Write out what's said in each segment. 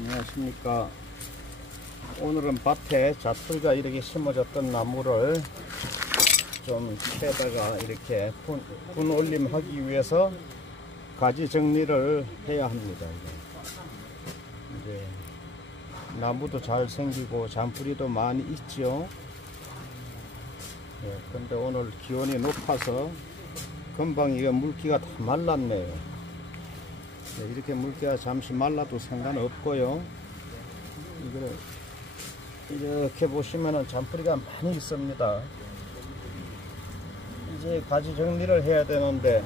안녕하십니까. 오늘은 밭에 자투리가 이렇게 심어졌던 나무를 좀 캐다가 이렇게 분 올림하기 위해서 가지 정리를 해야 합니다. 이제 나무도 잘 생기고 잔뿌리도 많이 있죠. 근데 오늘 기온이 높아서 금방 이거 물기가 다 말랐네요. 이렇게 물기가 잠시 말라도 상관없고요. 이렇게 보시면은 잔뿌리가 많이 있습니다. 이제 가지 정리를 해야 되는데,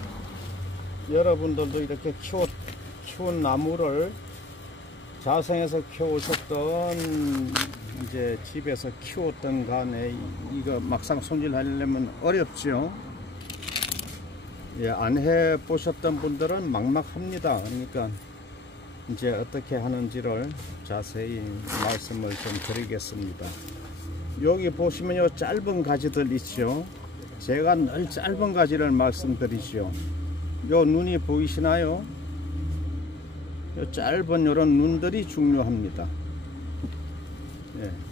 여러분들도 이렇게 키운 나무를 자생해서 키우셨던, 이제 집에서 키웠던 간에 이거 막상 손질하려면 어렵죠. 안 해보셨던 분들은 막막합니다. 그러니까 이제 어떻게 하는지를 자세히 말씀을 좀 드리겠습니다. 여기 보시면 요 짧은 가지들 있죠. 제가 늘 짧은 가지를 말씀드리죠. 요 눈이 보이시나요? 요 짧은 요런 눈들이 중요합니다.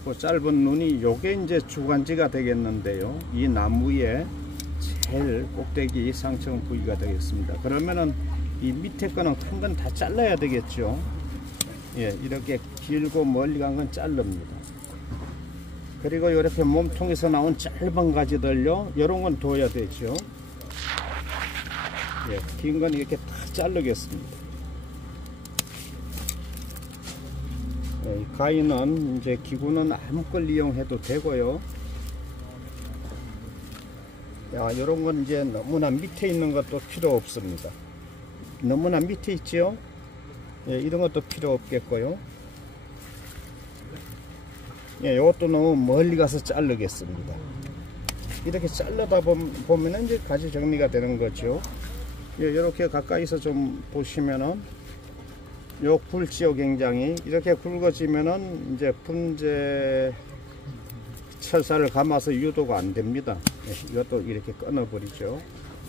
그 짧은 눈이 요게 이제 주간지가 되겠는데요. 이 나무의 제일 꼭대기 상층 부위가 되겠습니다. 그러면은 이 밑에 거는 큰 건 다 잘라야 되겠죠. 이렇게 길고 멀리 간 건 자릅니다. 그리고 이렇게 몸통에서 나온 짧은 가지들요, 이런 건 둬야 되죠. 긴 건 이렇게 다 자르겠습니다. 가위는 이제 기구는 아무걸 이용해도 되고요. 이런 건 이제 너무나 밑에 있는 것도 필요 없습니다. 너무나 밑에 있죠. 이런 것도 필요 없겠고요. 이것도 너무 멀리 가서 자르겠습니다. 이렇게 자르다 보면은 이제 가지 정리가 되는 거죠. 이렇게 가까이서 좀 보시면은 요 굵지요. 굉장히 이렇게 굵어지면은 이제 분재 철사를 감아서 유도가 안 됩니다. 이것도 이렇게 끊어버리죠.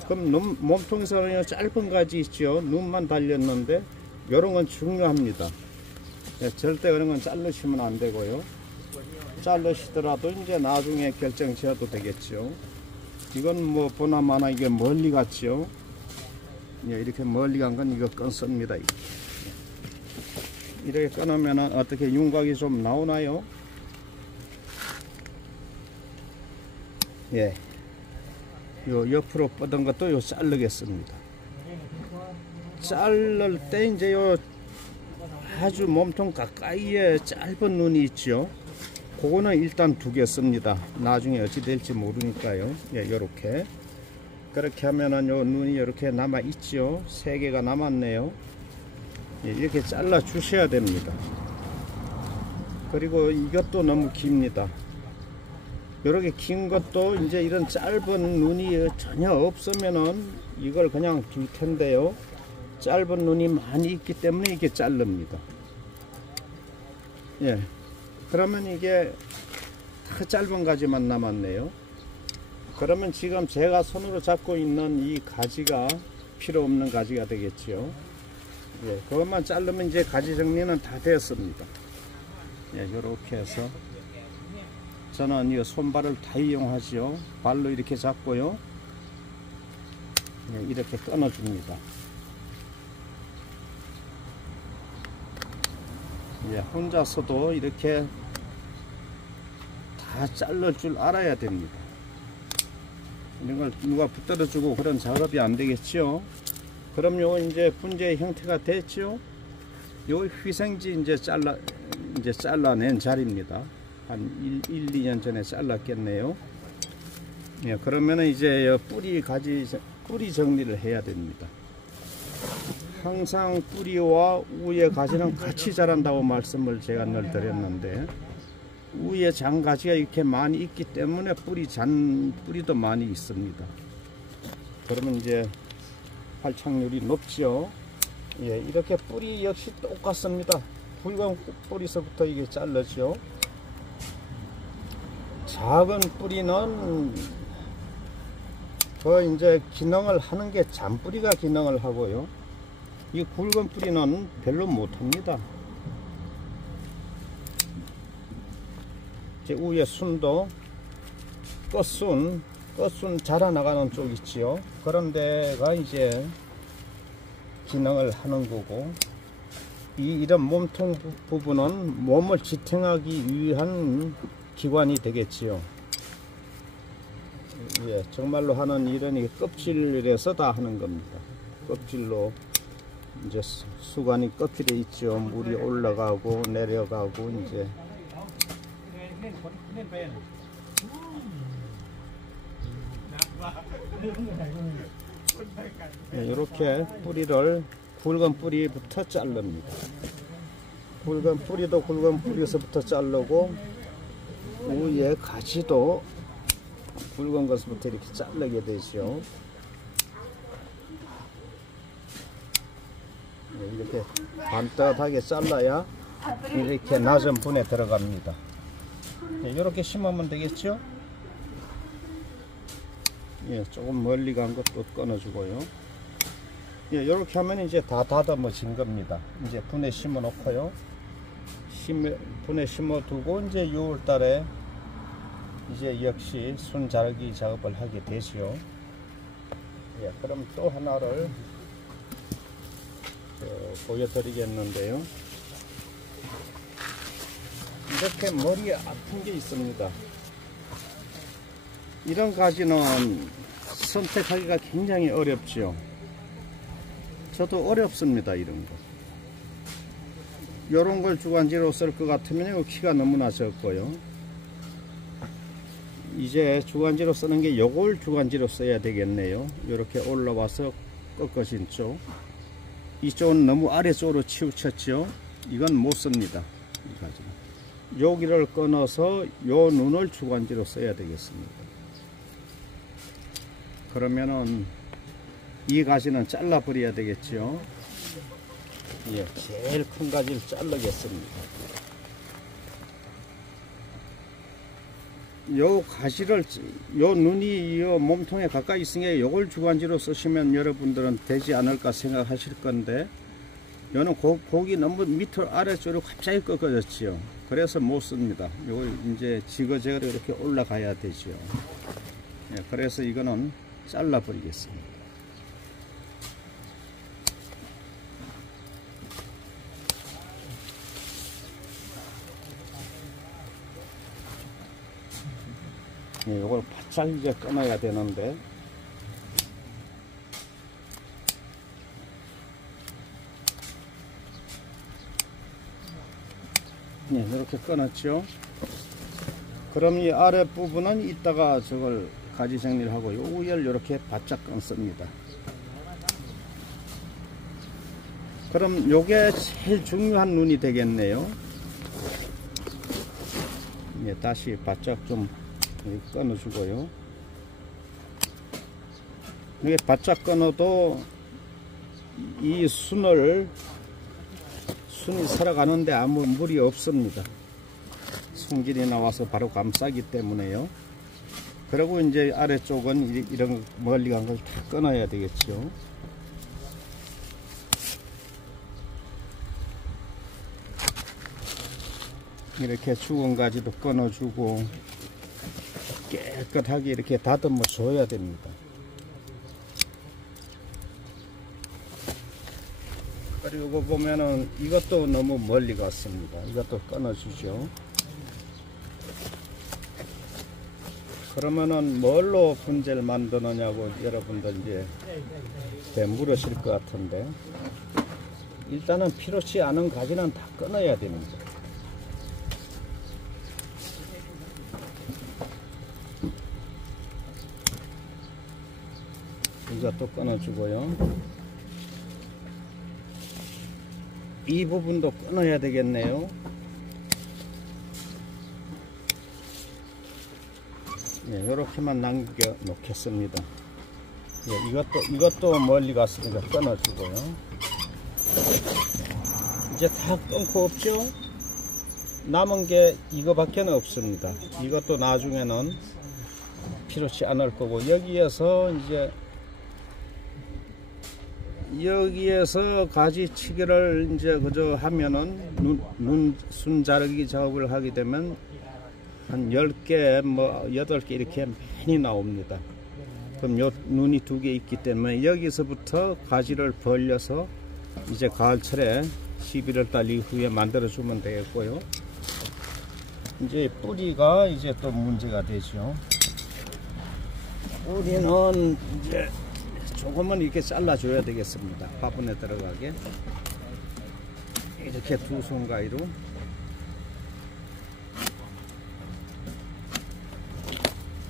그럼 몸통에서는 짧은 가지 있죠. 눈만 달렸는데 이런 건 중요합니다. 절대 그런 건 자르시면 안 되고요. 자르시더라도 이제 나중에 결정 지어도 되겠죠. 이건 뭐 보나마나 이게 멀리 갔죠. 이렇게 멀리 간 건 이거 끊습니다. 이렇게 끊으면 어떻게 윤곽이 좀 나오나요? 요 옆으로 뻗은 것도 요 자르겠습니다. 자를 때 이제 요 아주 몸통 가까이에 짧은 눈이 있죠. 그거는 일단 두겠습니다. 나중에 어찌 될지 모르니까요. 요렇게 그렇게 하면은 요 눈이 이렇게 남아 있죠. 3개가 남았네요. 이렇게 잘라 주셔야 됩니다. 그리고 이것도 너무 깁니다. 이렇게 긴 것도 이제 이런 짧은 눈이 전혀 없으면은 이걸 그냥 둘 텐데요. 짧은 눈이 많이 있기 때문에 이게 자릅니다. 그러면 이게 다 짧은 가지만 남았네요. 그러면 지금 제가 손으로 잡고 있는 이 가지가 필요 없는 가지가 되겠죠. 그것만 자르면 이제 가지 정리는 다 되었습니다. 이렇게 해서 저는 이 손발을 다 이용하죠. 발로 이렇게 잡고요. 이렇게 끊어줍니다. 혼자서도 이렇게 다 잘라 줄 알아야 됩니다. 이런 걸 누가 붙들어주고 그런 작업이 안 되겠죠. 그럼 요 이제 분재의 형태가 됐죠. 요 휘생지 이제 잘라낸 자리입니다. 한 1, 2년 전에 잘랐겠네요. 그러면은 이제 뿌리 정리를 해야 됩니다. 항상 뿌리와 우의 가지는 같이 자란다고 말씀을 제가 늘 드렸는데, 우에 장가지가 이렇게 많이 있기 때문에 뿌리도 많이 있습니다. 그러면 이제 활착률이 높죠. 이렇게 뿌리 역시 똑같습니다. 굵은 뿌리서부터 이게 잘라죠. 작은 뿌리는 이제 기능을 하는 게 잔뿌리가 기능을 하고요. 이 굵은 뿌리는 별로 못합니다. 제 위에 순도 끝순 자라나가는 쪽 있지요. 그런 데가 이제 기능을 하는 거고, 이런 몸통 부분은 몸을 지탱하기 위한 기관이 되겠지요. 예, 정말로 하는 일은 이 껍질에서 다 하는 겁니다. 껍질로 이제 수관이 껍질에 있죠. 물이 올라가고 내려가고 이제 네, 이렇게 뿌리를 굵은 뿌리부터 자릅니다. 굵은 뿌리도 굵은 뿌리에서부터 자르고 위에 가지도 굵은 것부터 이렇게 자르게 되죠. 이렇게 반듯하게 잘라야 이렇게 낮은 분에 들어갑니다. 이렇게 심으면 되겠죠. 예, 조금 멀리 간 것도 끊어주고요. 예, 이렇게 하면 이제 다 다듬어진 겁니다. 이제 분에 심어 놓고요. 분에 심어 두고 이제 6월 달에 이제 역시 순 자르기 작업을 하게 되지요. 예, 그럼 또 하나를 보여드리겠는데요. 이렇게 머리에 아픈 게 있습니다. 이런 가지는 선택하기가 굉장히 어렵죠. 저도 어렵습니다. 이런 거. 요런 걸 주관지로 쓸 것 같으면 키가 너무나 적고요. 이제 주관지로 쓰는 게 요걸 주관지로 써야 되겠네요. 이렇게 올라와서 꺾어진 쪽, 이쪽은 너무 아래쪽으로 치우쳤죠. 이건 못 씁니다. 이 가지는. 여기를 끊어서 요 눈을 주관지로 써야 되겠습니다. 그러면은 이 가지는 잘라 버려야 되겠죠. 예, 제일 큰 가지를 자르겠습니다. 요 가지를, 요 눈이 요 몸통에 가까이 있으니까 요걸 주관지로 쓰시면 여러분들은 되지 않을까 생각하실 건데, 요는 고기 너무 밑으로 아래쪽으로 갑자기 꺾어졌지요. 그래서 못 씁니다. 요걸 이제 지그재그로 이렇게 올라가야 되죠. 예, 그래서 이거는 잘라 버리겠습니다. 예, 이걸 바짝 이제 끊어야 되는데, 예, 이렇게 끊었죠. 그럼 이 아래 부분은 이따가 저걸 가지 정리를 하고 요 위를 이렇게 바짝 끊습니다. 그럼 요게 제일 중요한 눈이 되겠네요. 예, 다시 바짝 좀 끊어주고요. 이게 바짝 끊어도 이 순이 살아가는데 아무 무리 없습니다. 성질이 나와서 바로 감싸기 때문에요. 그리고 이제 아래쪽은 이런 멀리 간 걸 다 끊어야 되겠죠. 이렇게 죽은 가지도 끊어주고 깨끗하게 이렇게 다듬어 줘야 됩니다. 그리고 보면은 이것도 너무 멀리 갔습니다. 이것도 끊어주죠. 그러면은 뭘로 분재를 만드느냐고 여러분들 이제 물으실 것 같은데, 일단은 필요치 않은 가지는 다 끊어야 됩니다. 이것도 끊어주고요. 이 부분도 끊어야 되겠네요. 예, 이렇게만 남겨 놓겠습니다. 예, 이것도 멀리 갔으니까 끊어주고요. 이제 다 끊고 없죠? 남은 게 이거밖에 없습니다. 이것도 나중에는 필요치 않을 거고, 여기에서 가지치기를 이제 그저 하면은 순 자르기 작업을 하게 되면 한 10개, 뭐 8개 이렇게 많이 나옵니다. 그럼 요 눈이 2개 있기 때문에 여기서부터 가지를 벌려서 이제 가을철에 11월 달 이후에 만들어 주면 되겠고요. 이제 뿌리가 이제 또 문제가 되죠. 뿌리는 이제 조금은 이렇게 잘라 줘야 되겠습니다. 화분에 들어가게 이렇게 2손 가위로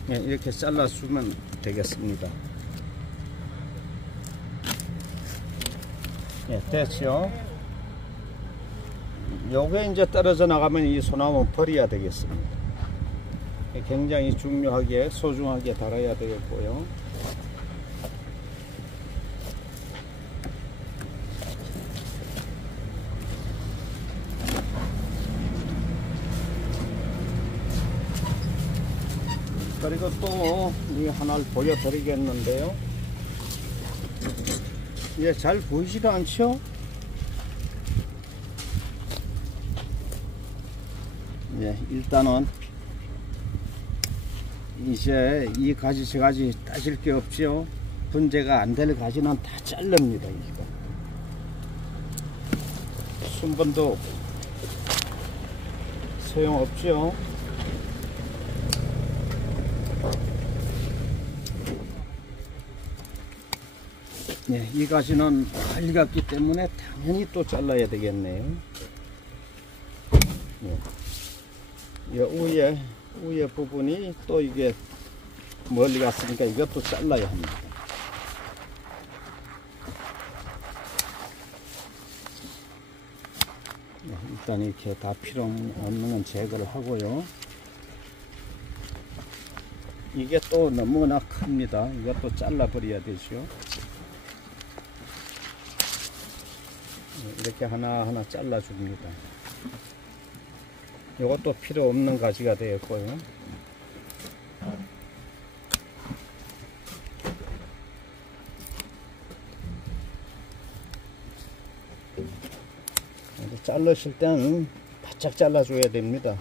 이렇게 잘라 주면 되겠습니다. 됐죠. 요게 이제 떨어져 나가면 이 소나무 버려야 되겠습니다. 굉장히 중요하게 소중하게 달아야 되겠고요. 그리고 또 이 하나를 보여드리겠는데요. 예, 잘 보이지도 않죠? 예, 일단은 이제 이 가지 저 가지 따질 게 없죠. 분재가 안 될 가지는 다 자릅니다. 이거 순번도 소용없죠. 예, 이 가지는 빨리 갔기 때문에 당연히 또 잘라야 되겠네요. 예. 이 위에 부분이 또 이게 멀리 갔으니까 이것도 잘라야 합니다. 예, 일단 이렇게 다 필요 없는 건 제거를 하고요. 이게 또 너무나 큽니다. 이것도 잘라 버려야 되죠. 이렇게 하나하나 잘라 줍니다. 이것도 필요 없는 가지가 되었고요. 자르실 때는 바짝 잘라 줘야 됩니다.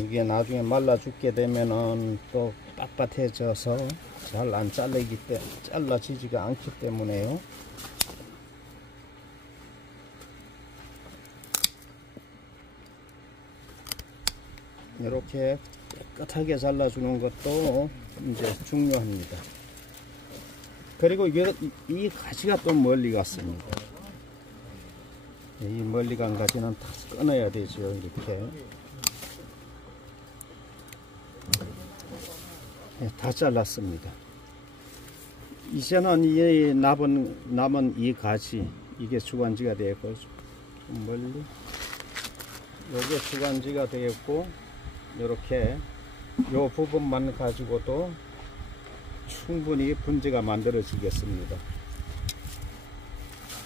이게 나중에 말라 죽게 되면은 또 빳빳해져서 잘 안 잘라지지가 않기 때문에요. 이렇게 깨끗하게 잘라주는 것도 이제 중요합니다. 그리고 이 가지가 또 멀리 갔습니다. 이 멀리 간 가지는 다 끊어야 되죠. 이렇게 다 잘랐습니다. 이제는 이 남은 이 가지, 이게 주관지가 되고 멀리 여기에 주관지가 되겠고, 이렇게 요 부분만 가지고도 충분히 분재가 만들어지겠습니다.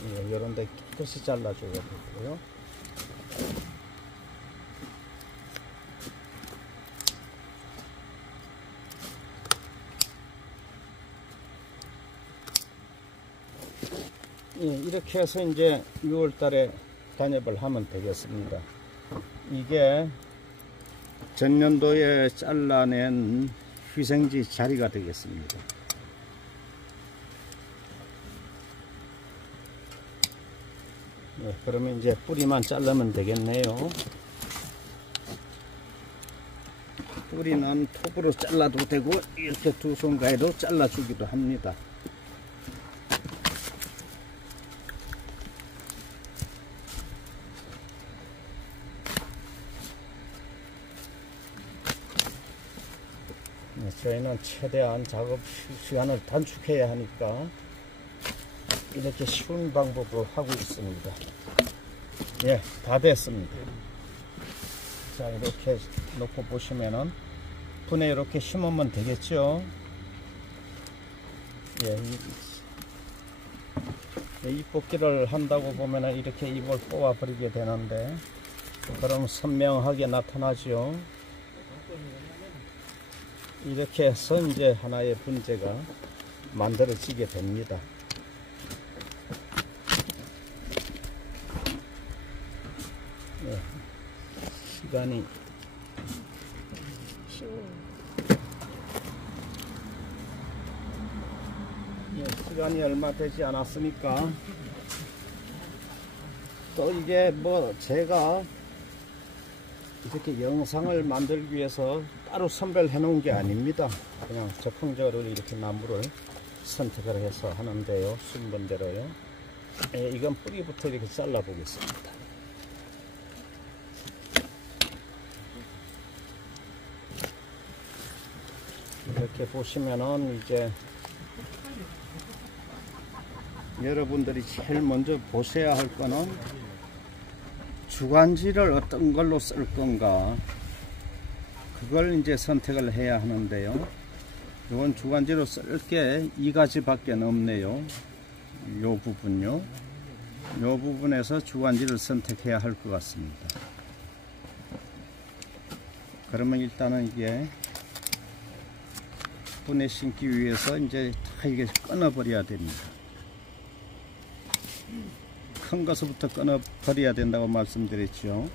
예, 이런데 깨끗이 잘라줘야 되고요. 예, 이렇게 해서 이제 6월달에 단엽을 하면 되겠습니다. 이게 전년도에 잘라낸 휴생지 자리가 되겠습니다. 네, 그러면 이제 뿌리만 자르면 되겠네요. 뿌리는 톱으로 잘라도 되고 이렇게 2손 가위로 잘라주기도 합니다. 저희는 최대한 작업 시간을 단축해야 하니까 이렇게 쉬운 방법으로 하고 있습니다. 예, 다 됐습니다. 자, 이렇게 놓고 보시면은 분에 이렇게 심으면 되겠죠. 예, 잎 뽑기를 한다고 보면은 이렇게 잎을 뽑아 버리게 되는데, 그럼 선명하게 나타나죠. 이렇게 해서 이제 하나의 분재가 만들어지게 됩니다. 네, 시간이 시간이 얼마 되지 않았으니까 또 이게 뭐 제가 이렇게 영상을 만들기 위해서 따로 선별해 놓은 게 아닙니다. 그냥 적극적으로 이렇게 나무를 선택을 해서 하는데요. 순번대로요. 이건 뿌리부터 이렇게 잘라 보겠습니다. 이렇게 보시면은 이제 여러분들이 제일 먼저 보셔야 할 거는 주관지를 어떤 걸로 쓸 건가, 그걸 이제 선택을 해야 하는데요. 이건 주관지로 쓸 게 이 가지밖에 없네요. 요 부분요. 요 부분에서 주관지를 선택해야 할 것 같습니다. 그러면 일단은 이게 분에 심기 위해서 이제 다 이게 끊어버려야 됩니다. 큰 것부터 끊어버려야 된다고 말씀드렸죠.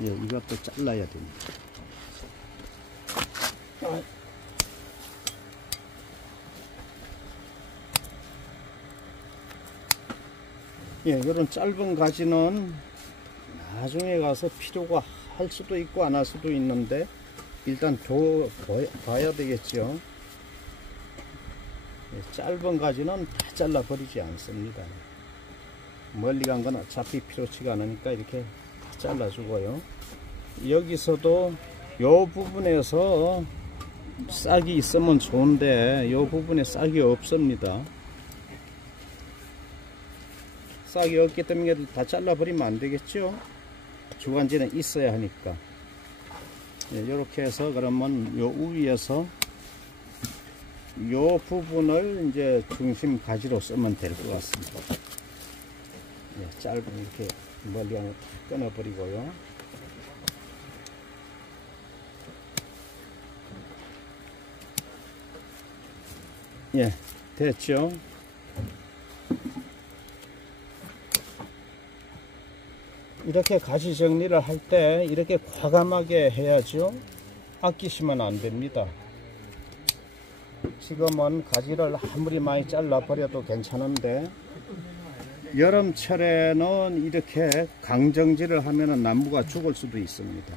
예, 이것도 잘라야 됩니다. 예, 이런 짧은 가지는 나중에 가서 필요가 할 수도 있고 안 할 수도 있는데 일단 봐야 되겠죠. 예, 짧은 가지는 다 잘라 버리지 않습니다. 멀리 간 건 어차피 필요치가 않으니까 이렇게 다 잘라 주고요. 여기서도 요 부분에서 싹이 있으면 좋은데 요 부분에 싹이 없습니다. 싹이 없기 때문에 다 잘라버리면 안 되겠죠. 주관지는 있어야 하니까. 이렇게 해서 그러면 요 위에서 요 부분을 이제 중심 가지로 쓰면 될 것 같습니다. 짧은 이렇게 멀리 하나 끊어버리고요. 예, 됐죠. 이렇게 가지 정리를 할 때 이렇게 과감하게 해야죠. 아끼시면 안 됩니다. 지금은 가지를 아무리 많이 잘라 버려도 괜찮은데 여름철에는 이렇게 강정질을 하면 나무가 죽을 수도 있습니다.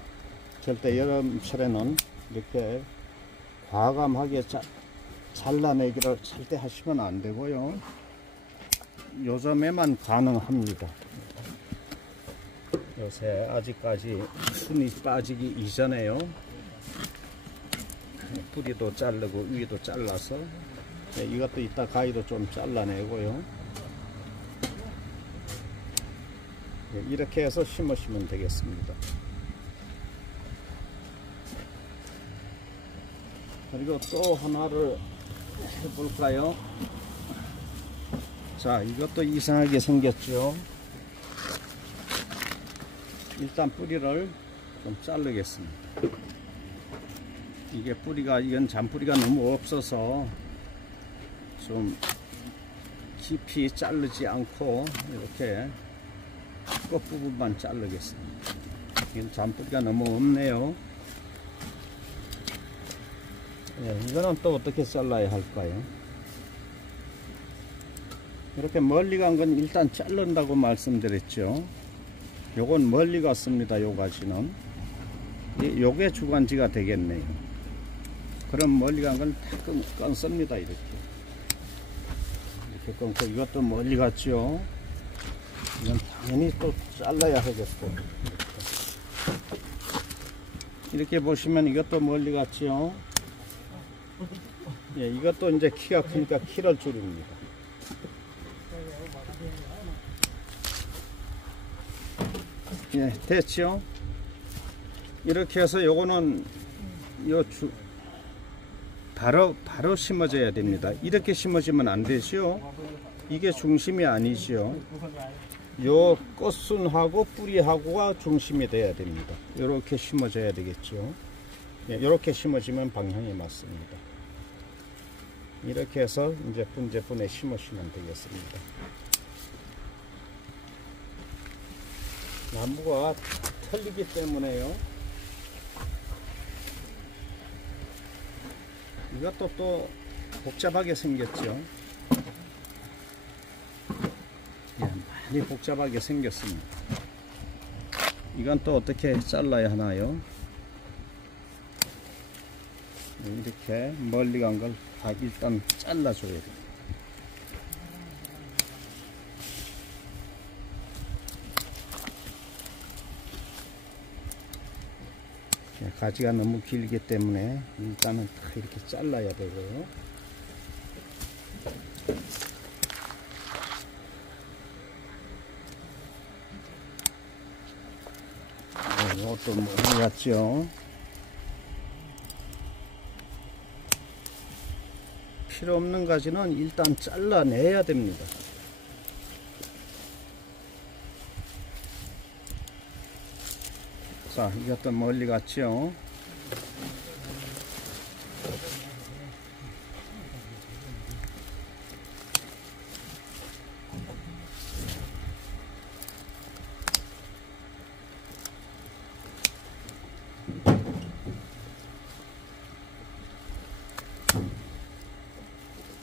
절대 여름철에는 이렇게 과감하게 잘라내기를 절대 하시면 안 되고요. 요즘에만 가능합니다. 요새 아직까지 순이 빠지기 이전에요. 뿌리도 자르고 위도 잘라서 이것도 이따 가위도 좀 잘라내고요. 이렇게 해서 심으시면 되겠습니다. 그리고 또 하나를 해볼까요? 자, 이것도 이상하게 생겼죠. 일단 뿌리를 좀 자르겠습니다. 이게 뿌리가, 이건 잔뿌리가 너무 없어서 좀 깊이 자르지 않고 이렇게 끝부분만 자르겠습니다. 이건 잔뿌리가 너무 없네요. 예, 이거는 또 어떻게 잘라야 할까요? 이렇게 멀리 간 건 일단 자른다고 말씀드렸죠. 요건 멀리 갔습니다. 요 가지는 요게 주관지가 되겠네요. 그럼 멀리 간 건 다 끊습니다. 이렇게 끊고, 이것도 멀리 갔죠. 이건 당연히 또 잘라야 하겠고, 이렇게 보시면 이것도 멀리 갔죠. 예, 이것도 이제 키가 크니까 키를 줄입니다. 예, 됐죠. 이렇게 해서 요거는 바로 심어져야 됩니다. 이렇게 심어지면 안 되죠. 이게 중심이 아니죠. 요 꽃순하고 뿌리하고가 중심이 돼야 됩니다. 이렇게 심어져야 되겠죠. 이렇게 심어지면 방향이 맞습니다. 이렇게 해서 이제 분에 심으시면 되겠습니다. 나무가 틀리기 때문에요. 이것도 또 복잡하게 생겼죠. 많이 복잡하게 생겼습니다. 이건 또 어떻게 잘라야 하나요? 이렇게 멀리 간 걸 일단 잘라줘야 돼요. 가지가 너무 길기 때문에 일단은 다 이렇게 잘라야 되고요. 이것도 머리 같죠. 필요 없는 가지는 일단 잘라내야 됩니다. 자, 이것도 멀리 갔죠.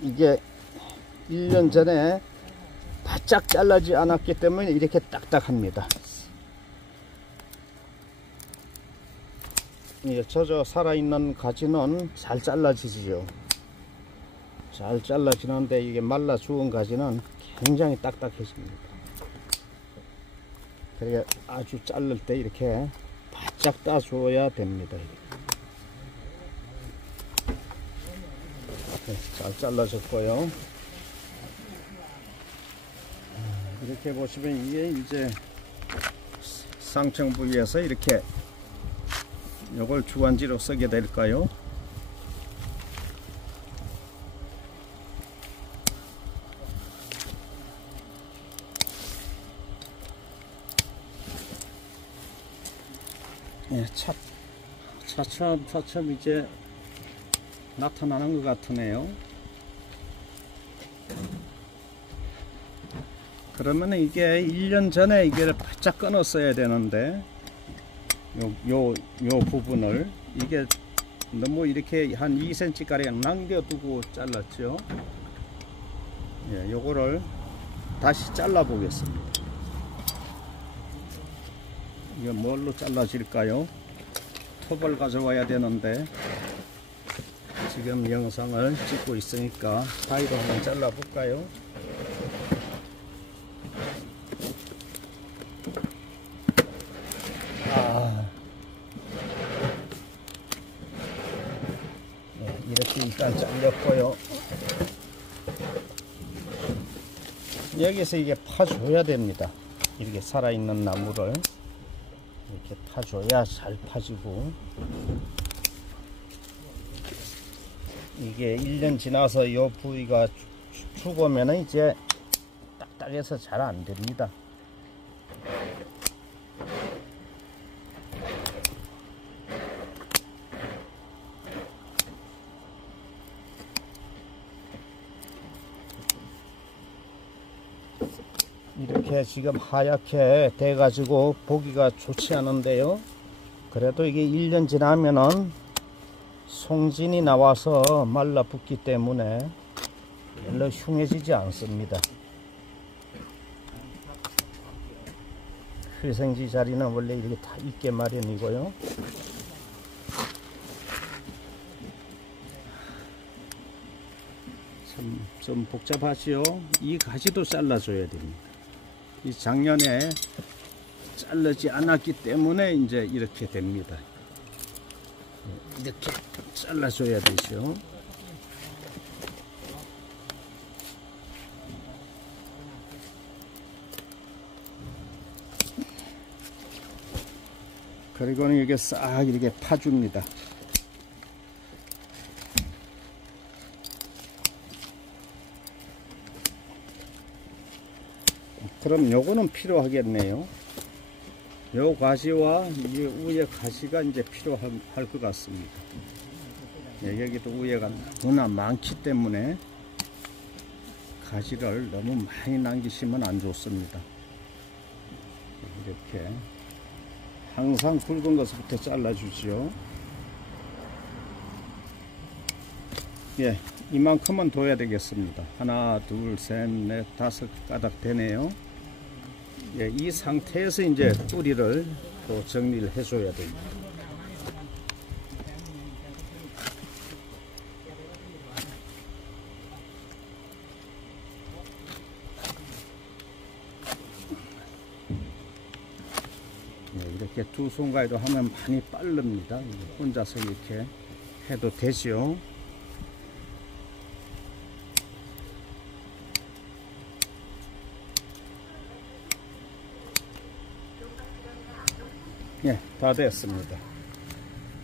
이게 1년 전에 바짝 잘라지 않았기 때문에 이렇게 딱딱합니다. 젖어 살아있는 가지는 잘 잘라지지요. 잘 잘라지는데 이게 말라 죽은 가지는 굉장히 딱딱해집니다. 그래서 아주 자를 때 이렇게 바짝 따줘야 됩니다. 잘 잘라졌고요. 이렇게 보시면 이게 이제 상층 부위에서 이렇게 요걸 주간지로 쓰게 될까요? 예, 차츰 이제 나타나는 것 같으네요. 그러면 이게 1년 전에 이게 바짝 끊었어야 되는데 요 부분을 이게 너무 이렇게 한 2cm 가량 남겨두고 잘랐죠. 예, 요거를 다시 잘라 보겠습니다. 이거 뭘로 잘라질까요? 톱을 가져와야 되는데 지금 영상을 찍고 있으니까 가위로 한번 잘라 볼까요? 이렇게 일단 잘렸고요. 여기서 이게 파줘야 됩니다. 이렇게 살아있는 나무를 이렇게 파줘야 잘 파지고, 이게 1년 지나서 이 부위가 죽으면 이제 딱딱해서 잘 안 됩니다. 이렇게 지금 하얗게 돼 가지고 보기가 좋지 않은데요, 그래도 이게 1년 지나면은 송진이 나와서 말라붙기 때문에 별로 흉해지지 않습니다. 회생지 자리는 원래 이렇게 다 있게 마련이고요. 좀 복잡하지요. 이 가지도 잘라줘야 됩니다. 이 작년에 자르지 않았기 때문에 이제 이렇게 됩니다. 이렇게 잘라줘야 되죠. 그리고는 이게 싹 이렇게 파줍니다. 그럼 요거는 필요하겠네요. 요 가지와 이 위에 가지가 이제 필요할 것 같습니다. 예, 여기도 위에가 워낙 많기 때문에 가지를 너무 많이 남기시면 안 좋습니다. 이렇게 항상 굵은 것부터 잘라주지요. 예, 이만큼은 둬야 되겠습니다. 하나, 둘, 셋, 넷, 다섯 가닥 되네요. 예, 이 상태에서 이제 뿌리를 또 정리를 해줘야 됩니다. 예, 이렇게 두 손가락으로 하면 많이 빠릅니다. 혼자서 이렇게 해도 되죠. 예, 다 됐습니다.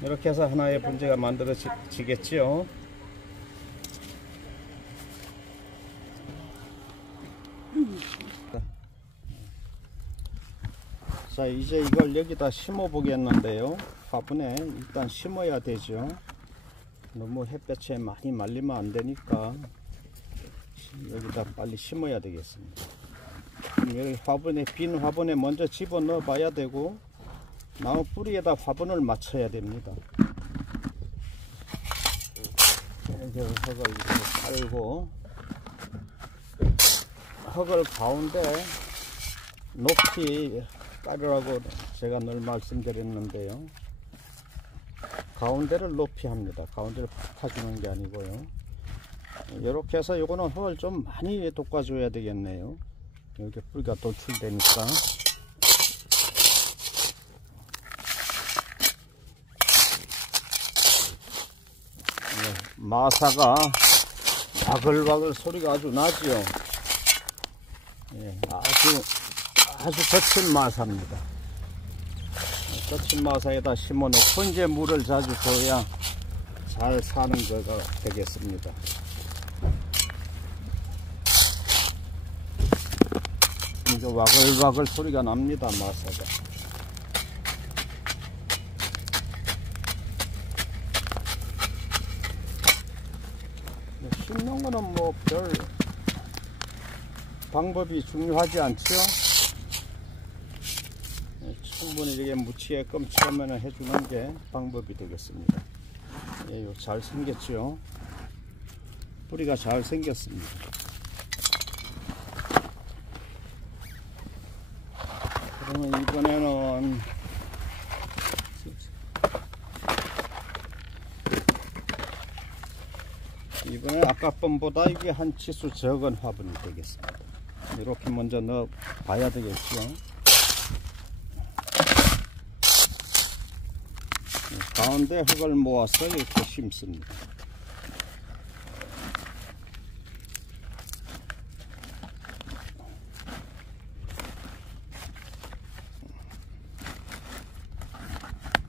이렇게 해서 하나의 분재가 만들어지겠지요. 자, 이제 이걸 여기다 심어 보겠는데요. 화분에 일단 심어야 되죠. 너무 햇볕에 많이 말리면 안 되니까 여기다 빨리 심어야 되겠습니다. 여기 화분에, 빈 화분에 먼저 집어 넣어 봐야 되고, 나무 뿌리에다 화분을 맞춰야 됩니다. 이제 흙을 이렇게 깔고, 흙을 가운데 높이 깔으라고 제가 늘 말씀드렸는데요. 가운데를 높이 합니다. 가운데를 박아주는 게 아니고요. 이렇게 해서 요거는 흙을 좀 많이 돋궈줘야 되겠네요. 이렇게 뿌리가 돌출되니까. 마사가 바글바글 소리가 아주 나지요. 예, 아주 거친 마사입니다. 거친 마사에다 심어 놓고 이제 물을 자주 줘야 잘 사는 거가 되겠습니다. 이제 와글와글 소리가 납니다. 마사가. 심는 거는 뭐 별 방법이 중요하지 않죠. 충분히 이렇게 묻히게끔 처음에는 해주는 게 방법이 되겠습니다. 예, 잘 생겼죠. 뿌리가 잘 생겼습니다. 그러면 이번에는 아까 번보다 이게 한 치수 적은 화분이 되겠습니다. 이렇게 먼저 넣어 봐야 되겠죠. 가운데 흙을 모아서 이렇게 심습니다.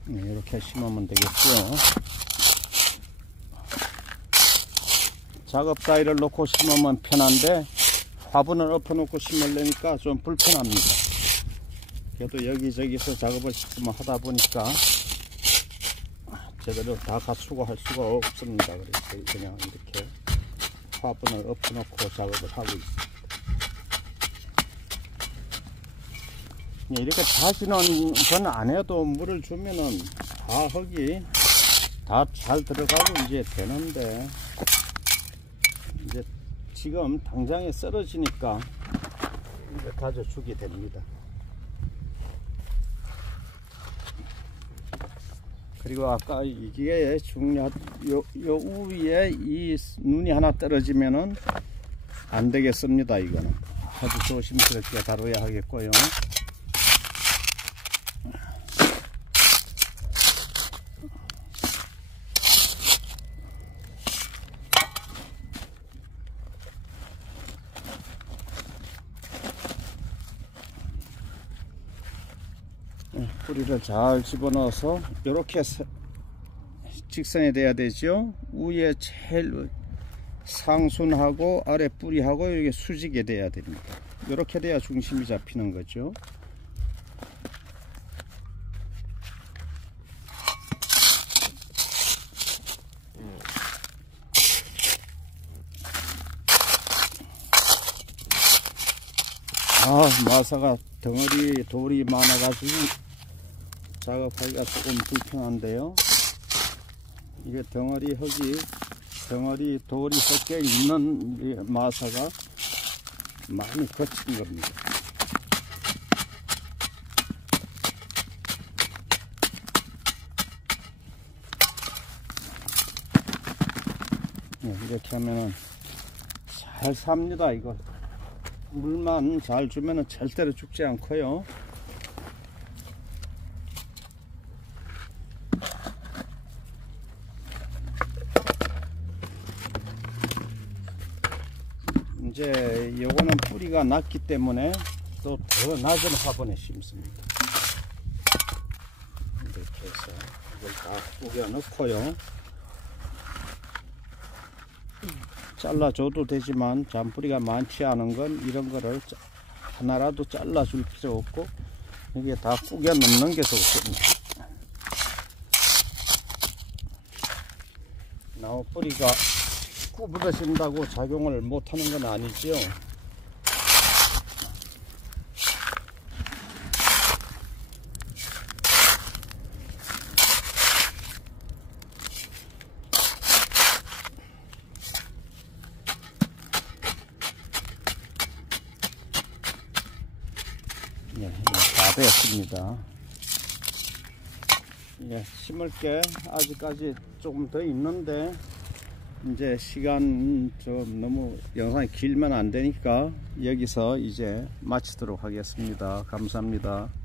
이렇게 심으면 되겠죠. 작업 따위를 놓고 심으면 편한데 화분을 엎어놓고 심으려니까 좀 불편합니다. 그래도 여기저기서 작업을 조금 하다 보니까 제대로 다 갖추고 할 수가 없습니다. 그래서 그냥 이렇게 화분을 엎어놓고 작업을 하고 있습니다. 이렇게 다시는 건 안 해도 물을 주면은 다 흙이 다 잘 들어가고 이제 되는데, 이제 지금 당장에 썰어지니까 이제 가져주게 됩니다. 그리고 아까 이게 요 위에 이 눈이 하나 떨어지면은 안 되겠습니다. 이거는 아주 조심스럽게 다뤄야 하겠고요. 뿌리를 잘 집어넣어서 이렇게 직선이 돼야 되죠. 위에 제일 상순하고 아래 뿌리하고 이렇게 수직이 돼야 됩니다. 이렇게 돼야 중심이 잡히는 거죠. 마사가 덩어리 돌이 많아가지고 작업하기가 조금 불편한데요. 이게 덩어리 흙이, 덩어리 돌이 섞여 있는 마사가 많이 거친 겁니다. 이렇게 하면은 잘 삽니다. 이거 물만 잘 주면은 절대로 죽지 않고요. 이제 요거는 뿌리가 낮기 때문에 또 더 낮은 화분에 심습니다. 이렇게 해서 이걸 다 꾸겨 넣고요. 잘라줘도 되지만 잔뿌리가 많지 않은 건 이런 거를 하나라도 잘라줄 필요 없고 여기에 다 꾸겨 넣는 게 좋습니다. 나무 뿌리가 구부러진다고 작용을 못하는 건 아니지요. 예, 다 되었습니다. 예, 심을 게 아직까지 조금 더 있는데 이제 시간 좀 너무 영상이 길면 안 되니까 여기서 이제 마치도록 하겠습니다. 감사합니다.